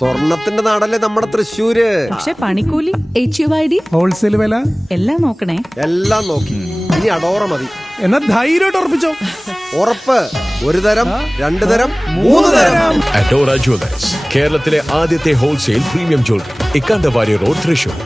സ്വർണത്തിന്റെ നാടല്ലേ നമ്മുടെ തൃശ്ശൂര്? പക്ഷെ പണിക്കൂലി H U I D wholesale വില? എല്ലാം നോക്കണേ. എല്ലാം നോക്കി. ഇനി അടോറ മതി. എന്നാ ധൈര്യമായിട്ട് ഉറപ്പിച്ചോ? ഉറപ്പ്. ഒരു തരം രണ്ടു തരം മൂന്ന് തരം. അഡോറ ജ്വല്ലേഴ്സ് കേരളത്തിലെ ആദ്യത്തെ wholesale premium jewellery Ikkandavari road Thrissur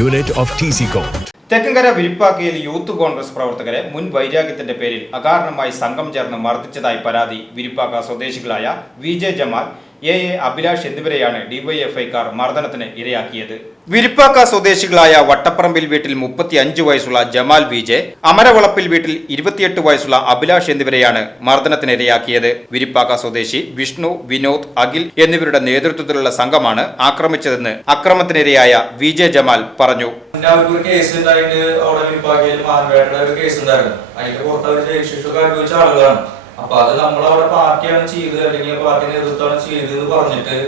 unit of T C com Thekkumkara വിരിപ്പാക്കയിൽ യൂത്ത് കോൺഗ്രസ് പ്രവർത്തകരെ മുൻ വൈരാഗ്യത്തിന്റെ പേരിൽ അകാരണമായി സംഘം ചേർന്ന് മർദ്ദിച്ചതായി പരാതി വിരിപ്പാക്ക സ്വദേശികളായ V J Jamal A. A. Abhilash എന്നിവരെയാണ് ഡിവൈഎഫ്ഐക്കാർ മർദ്ദനത്തിന് ഇരയാക്കിയത്. വിരിപ്പാക്ക സ്വദേശികളായ വട്ടപ്പറമ്പിൽ വീട്ടിൽ മുപ്പത്തി അഞ്ച് വയസ്സുള്ള ജമാൽ വി ജെ അമരവളപ്പിൽ വീട്ടിൽ ഇരുപത്തിയെട്ട് വയസ്സുള്ള അഭിലാഷ് എന്നിവരെയാണ് മർദ്ദനത്തിനിരയാക്കിയത് വിരിപ്പാക്ക സ്വദേശി വിഷ്ണു വിനോദ് അഖിൽ എന്നിവരുടെ നേതൃത്വത്തിലുള്ള സംഘമാണ് ആക്രമിച്ചതെന്ന് അക്രമത്തിനിരയായ വി ജെ ജമാൽ പറഞ്ഞു. പിന്നെ അവർക്ക് ഒരു കേസ് ഉണ്ടായിട്ട് അവിടെ വിരിപ്പാക്കിയിൽ മാൻവേട്ടയുടെ ഒരു കേസ് ഉണ്ടായിരുന്നു. അതിന്റെ പുറത്ത് അവർ ജയിൽ ശിക്ഷയൊക്കെ അനുഭവിച്ച ആളുകളാണ്. അപ്പൊ അത് നമ്മളവിടെ പാർട്ടിയാണ് ചെയ്തത് അല്ലെങ്കിൽ പാർട്ടി നേതൃത്വമാണ് ചെയ്തത് എന്ന് പറഞ്ഞിട്ട്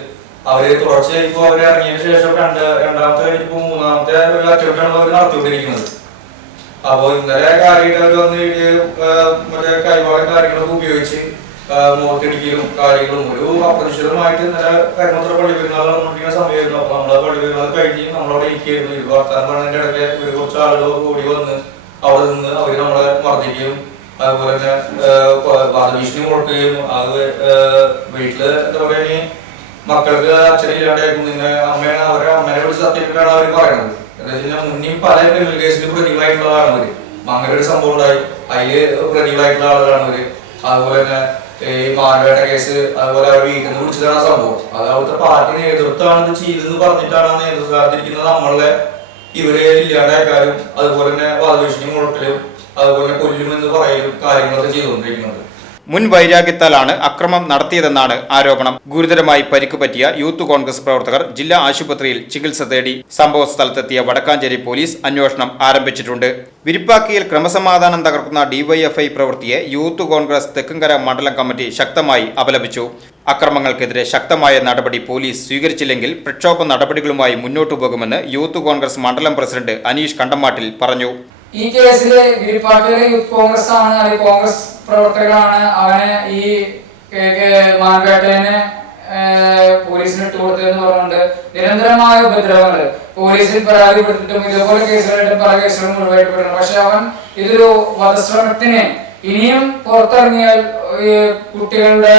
അവർ തുടർച്ചയായി ഇപ്പൊ അവർ ഇറങ്ങിയതിനു ശേഷം രണ്ട് രണ്ടാമത്തെ കഴിഞ്ഞിപ്പോ മൂന്നാമത്തെ ഒരു അറ്റംപ്റ്റാണ് അവർ നടത്തിക്കൊണ്ടിരിക്കുന്നത്. അപ്പൊ ഇന്നലെ കാര്യമായിട്ട് അവർ വന്ന് മറ്റേ കൈവാളും കാര്യങ്ങളൊക്കെ ഉപയോഗിച്ച് മുഖത്തിടിക്കലും കാര്യങ്ങളും ഒരു അപ്രതീക്ഷിതമായിട്ട് ഇന്നലെ കരിമത്ര പള്ളി പെരുന്നാൾ നടന്നുകൊണ്ടിരിക്കുന്ന സമയമായിരുന്നു. അപ്പൊ നമ്മളെ പള്ളി പെരുന്നാൾ കഴിഞ്ഞ് നമ്മളവിടെ ഇരിക്കുകയായിരുന്നു. വർത്താനം പറഞ്ഞതിന്റെ ഇടയ്ക്ക് ഒരു കുറച്ച് ആളുകൾ കൂടി വന്ന് അവിടെ നിന്ന് അവർ നമ്മളെ മർദ്ദിക്കുകയും അതുപോലെ തന്നെ വാദഭീഷണി മുഴക്കുകയും അത് വീട്ടിൽ എന്താ പറയുക മക്കൾക്ക് അച്ഛനില്ലാണ്ടായിരുന്നു നിന്നെ അമ്മയാണ് അവരെ അമ്മനെ വിളിച്ച് സത്യപ്പെട്ടാണ് അവർ പറയുന്നത് എന്താ വെച്ചാൽ മുന്നേ പല ക്രിമിനൽ കേസിൽ പ്രതികളായിട്ടുള്ളതാണ് അവർ അങ്ങനെ ഒരു സംഭവം ഉണ്ടായി. അതിൽ പ്രതികളായിട്ടുള്ള ആളുകളാണ് അവർ അതുപോലെ തന്നെ ഈ മാനവേട്ട കേസ് അതുപോലെ അവർ വീട്ടിൽ നിന്ന് വിളിച്ചതാണ് സംഭവം. അത് അവിടുത്തെ പാർട്ടി നേതൃത്വമാണ് ഇത് ചെയ്തെന്ന് പറഞ്ഞിട്ടാണ് ആ നേതൃത്വത്തിരിക്കുന്നത് നമ്മളെ ഇവരെ ഇല്ലാണ്ടാക്കാനും അതുപോലെ തന്നെ വധഭീഷണി മുഴക്കലും കൊല്ലുമെന്ന് പറയലും കാര്യങ്ങളൊക്കെ ചെയ്തുകൊണ്ടിരിക്കുന്നത്. മുൻ വൈരാഗ്യത്താലാണ് അക്രമം നടത്തിയതെന്നാണ് ആരോപണം. ഗുരുതരമായി പരിക്ക് പറ്റിയ യൂത്ത് കോൺഗ്രസ് പ്രവർത്തകർ ജില്ലാ ആശുപത്രിയിൽ ചികിത്സ തേടി സംഭവ സ്ഥലത്തെത്തിയ വടക്കാഞ്ചേരി പോലീസ് അന്വേഷണം ആരംഭിച്ചിട്ടുണ്ട്. വിരിപ്പാക്കിയിൽ ക്രമസമാധാനം തകർക്കുന്ന ഡിവൈഎഫ്ഐ പ്രവൃത്തിയെ യൂത്ത് കോൺഗ്രസ് തെക്കുംകര മണ്ഡലം കമ്മിറ്റി ശക്തമായി അപലപിച്ചു. അക്രമങ്ങൾക്കെതിരെ ശക്തമായ നടപടി പോലീസ് സ്വീകരിച്ചില്ലെങ്കിൽ പ്രക്ഷോഭ നടപടികളുമായി മുന്നോട്ടു പോകുമെന്ന് യൂത്ത് കോൺഗ്രസ് മണ്ഡലം പ്രസിഡന്റ് അനീഷ് കണ്ടമാട്ടിൽ പറഞ്ഞു. ഈ കേസിൽ പാർട്ടിയുടെ യൂത്ത് കോൺഗ്രസ് ആണ് അല്ലെങ്കിൽ കോൺഗ്രസ് പ്രവർത്തകരാണ്. അവനെ ഈ മാൻപേട്ടനെ പോലീസിന് ഇട്ട് കൊടുത്തതെന്ന് പറഞ്ഞുകൊണ്ട് നിരന്തരമായ ഉപദ്രവങ്ങൾ പോലീസിൽ പരാതിപ്പെട്ടിട്ടും ഇതുപോലെ കേസുകളായിട്ടും പല കേസുകളും ഒഴിവാക്കപ്പെടുന്നു പക്ഷെ അവൻ ഇതൊരു വധശ്രമത്തിന് ഇനിയും പുറത്തിറങ്ങിയാൽ കുട്ടികളുടെ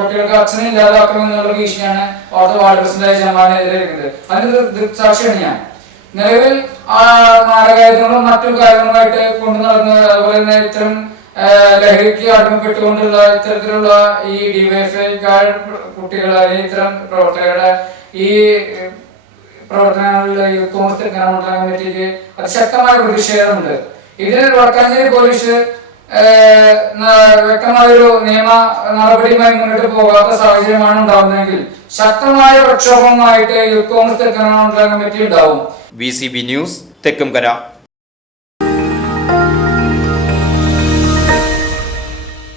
കുട്ടികൾക്ക് അച്ഛനെ ഇല്ലാതാക്കണം എന്നുള്ള ഭീഷണിയാണ് അവിടുത്തെ വാർഡ് പ്രസിഡന്റായ ജമാനെതിരെ അതിന് ദൃക്സാക്ഷിയാണ് ഞാൻ. നിലവിൽ മാരകായുധങ്ങളും മറ്റു കാര്യങ്ങളുമായിട്ട് കൊണ്ടു അതുപോലെ തന്നെ ഇത്തരം ലഹരിക്ക് അടിമപ്പെട്ടുകൊണ്ടുള്ള ഇത്തരത്തിലുള്ള ഈ ഡിവൈഎഫ്ഐക്കാർ കുട്ടികൾ ഇത്തരം പ്രവർത്തകരുടെ ഈ പ്രവർത്തനങ്ങളിൽ യൂത്ത് കോൺഗ്രസ് അതിശക്തമായ പ്രതിഷേധമുണ്ട്. ഇതിൽ വടക്കാഞ്ചേരി പോലീസ് വ്യക്തമായൊരു നിയമ നടപടിയുമായി മുന്നോട്ട് പോകാത്ത സാഹചര്യമാണ് ഉണ്ടാകുന്നതെങ്കിൽ ശക്തമായ പ്രക്ഷോഭവുമായിട്ട് യൂത്ത് കോൺഗ്രസ് കമ്മിറ്റി ഉണ്ടാവും വി ന്യൂസ് തെക്കുംകര